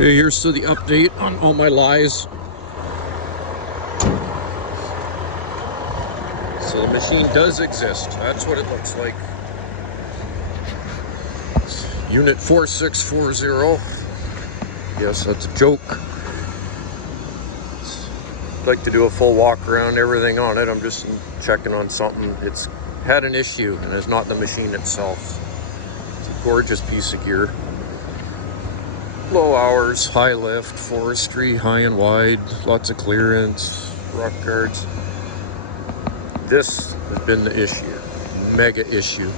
Okay, here's to the update on all my lies. So the machine does exist. That's what it looks like. It's Unit 4640. Yes, that's a joke. I'd like to do a full walk around everything on it. I'm just checking on something. It's had an issue, and it's not the machine itself. It's a gorgeous piece of gear. Low hours, high lift, forestry, high and wide, lots of clearance, rock guards. This has been the issue, mega issue.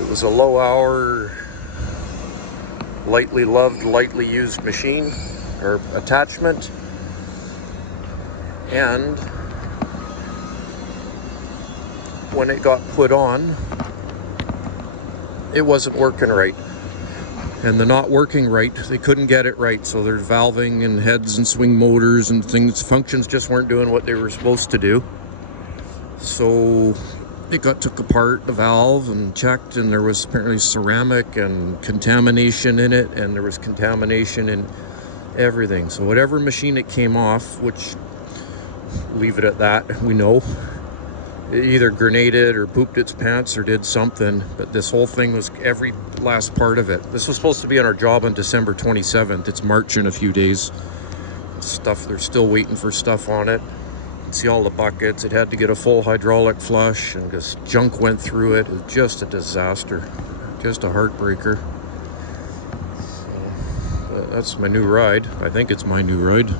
It was a low hour, lightly loved, lightly used machine or attachment, and when it got put on, it wasn't working right. And the not working right, they couldn't get it right. So there's valving and heads and swing motors and things, functions just weren't doing what they were supposed to do. So it got took apart, the valve, and checked, and there was apparently ceramic and contamination in it, and there was contamination in everything. So whatever machine it came off, which, leave it at that, we know, it either grenaded or pooped its pants or did something, but this whole thing was every last part of it. This was supposed to be on our job on December 27th. It's March in a few days. Stuff, they're still waiting for stuff on it. You can see all the buckets. It had to get a full hydraulic flush, and just junk went through it. It was just a disaster, just a heartbreaker. So, that's my new ride. I think it's my new ride.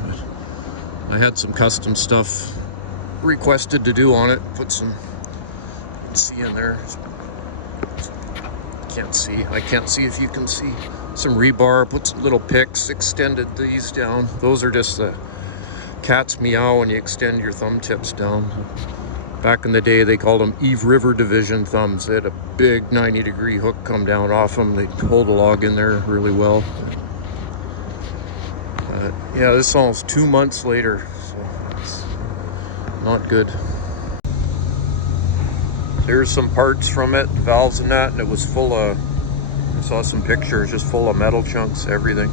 I had some custom stuff requested to do on it. Put some, you can see in there, can't see, I can't see if you can see, some rebar, put some little picks, extended these down. Those are just the cat's meow when you extend your thumb tips down. Back in the day they called them Eve River Division thumbs. They had a big 90-degree hook come down off them. They hold a log in there really well. Yeah, this is almost 2 months later, so it's not good. There's some parts from it, valves and that, and it was full of, I saw some pictures, just full of metal chunks, everything.